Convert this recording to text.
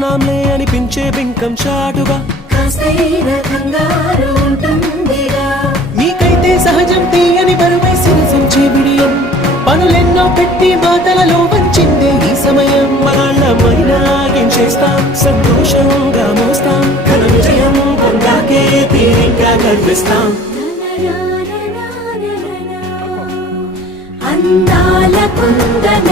ఉన్నాంలే అనిపించే బింకం చాటుగా. కాస్తైన మీకైతే సహజం తీయని బరువై సిరసించే బిడియం పనులెన్నో పెట్టి మాటలలో వంచిందే ఈ సమయం. వాళ్ళమైన చేస్తాం? సంతోషంగా మోస్తాం. ఘన విజయం పొందాకే తీరిగ్గా కనిపిస్తాం అందాల కుందన